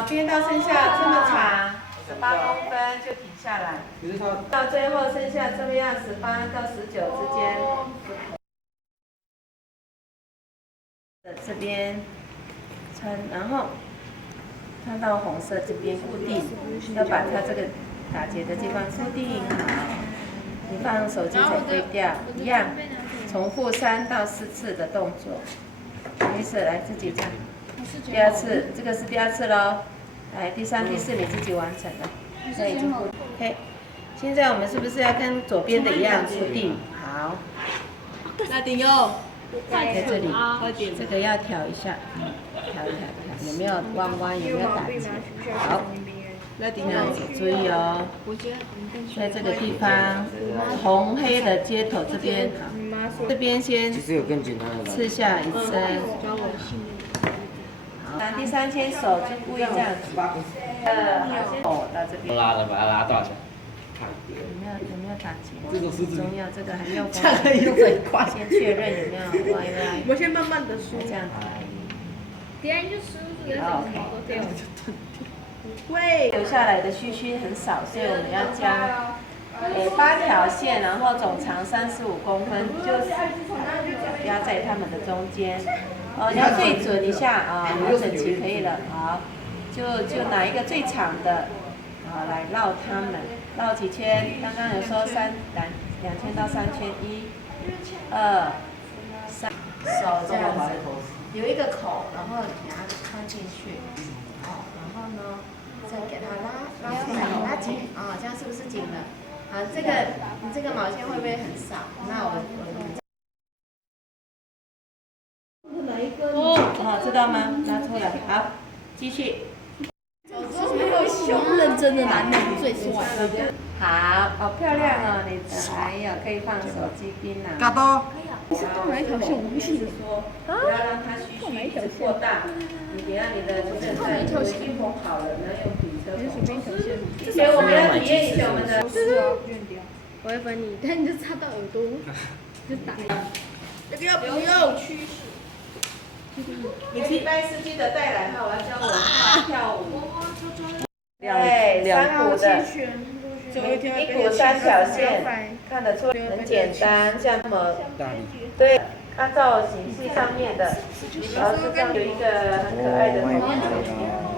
好，编到剩下这么长，18公分就停下来。到最后剩下这么样，18到19之间。这边穿，然后穿到红色这边固定，要把它这个打结的地方固定好。你放手机才不会掉，一样，重复3到4次的动作。没事，来自己讲。第2次，这个是第2次喽。来，第3、第4你自己完成了，那已经固定。OK， 现在我们是不是要跟左边的一样固定？好。来顶哟。在这里，这个要调一下，调，有没有弯弯，有没有打结？好，这样子注意哦，在这个地方，红黑的接头这边，这边先刺下1针。好，第3牵手就故意这样子，手到这边。拉的，把它拉断下。有没有打结？很重要，这个还没有这个又很快。先确认有没有歪。我们先慢慢的梳，这样子。等下就梳这个好，喂，留下来的须很少，所以我们要加8条线，然后总长35公分，就压在它们的中间。你要对准一下啊，好整齐可以了。好，就拿一个最长的，来绕它们，绕几圈？刚刚有说2圈到3圈，1、2、3，手这样子，有一个口，然后给它穿进去，然后呢，再给它拉出来，拉紧，这样是不是紧了？好，你这个毛线会不会很少？那我知道吗？拉出来，好，继续。认真的男人最帅。好，好漂亮哦！你还有可以放手机槟榔。嘎多。你是动哪一条线？我不记得。不要让它须过大，你别让你的就是已经缝好了，然后用笔的缝。之前我们要体验一下我们的。我会分你，但你就插到耳朵，就打一。这个要不用趋势。你礼拜4记得带来哈，我要教我跳舞。对，3股的，1股3条线，看得出很简单，像那么对，按照形式上面的，然后这样有一个很可爱的头。